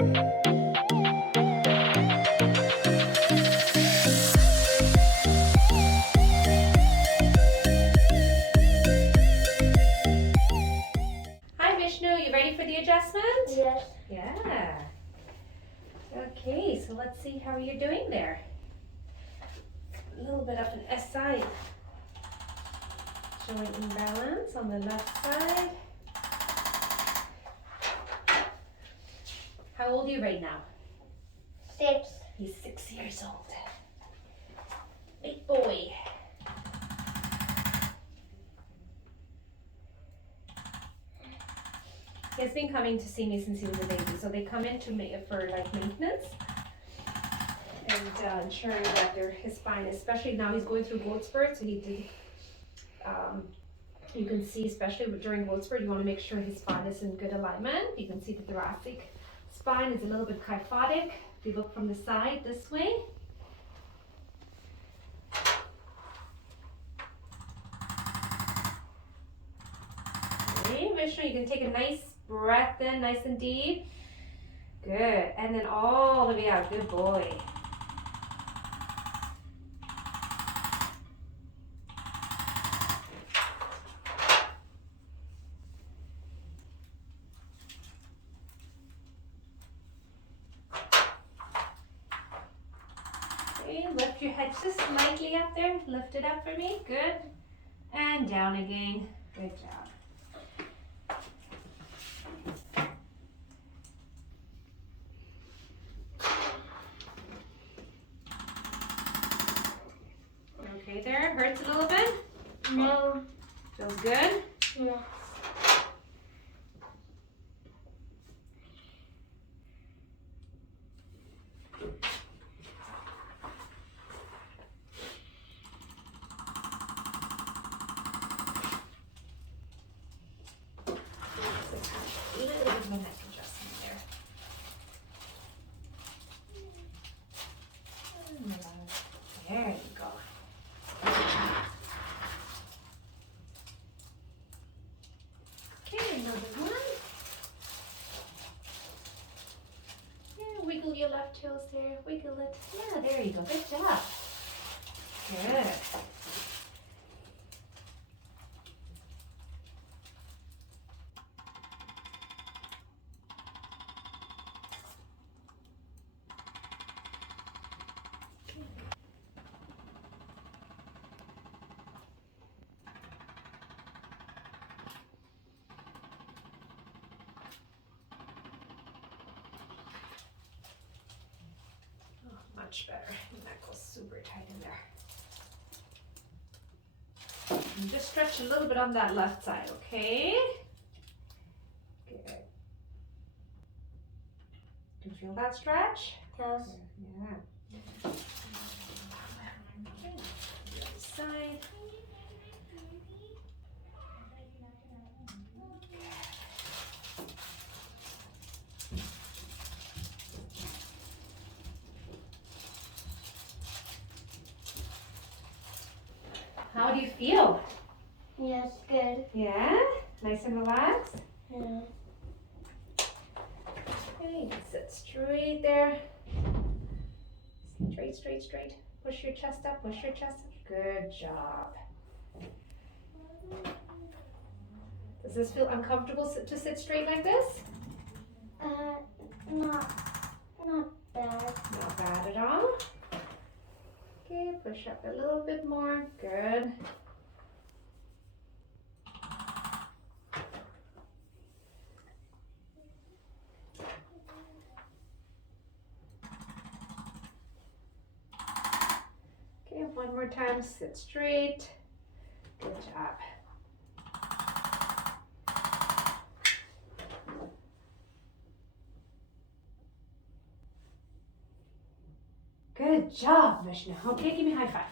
Hi Vishnu, you ready for the adjustment? Yes. Yeah. Okay, so let's see how you're doing there. A little bit of an S side. Showing imbalance on the left side. How old are you right now? 6. He's 6 years old. Big boy. He has been coming to see me since he was a baby, so they come in to for like maintenance and ensuring that his spine, especially now he's going through growth spurt, so he did. You can see, especially during growth spurt, you want to make sure his spine is in good alignment. You can see the thoracic spine is a little bit kyphotic. If you look from the side this way. Okay, Vishnu, you can take a nice breath in, nice and deep. Good, and then all the way out. Good boy. Okay, lift your head just slightly up there. Lift it up for me. Good. And down again. Good job. Okay there. Hurts a little bit? No. Feels good? Yes. A little bit of a neck adjustment there. There you go. Okay, another one. Yeah, wiggle your left toes there. Wiggle it. Yeah, there you go. Good job. Good. Much better. And that goes super tight in there. And just stretch a little bit on that left side, okay? Good. Do you feel that stretch? Yes. Yeah. Okay. The other side. How do you feel? Yes, good. Yeah? Nice and relaxed? Yeah. Okay, you can sit straight there. Straight, straight, straight. Push your chest up, push your chest up. Good job. Does this feel uncomfortable to sit straight like this? Not bad. Not bad at all. Okay, push up a little bit more. Good. Okay, one more time. Sit straight. Good job. Good job, Vishnu. Okay, give me a high five.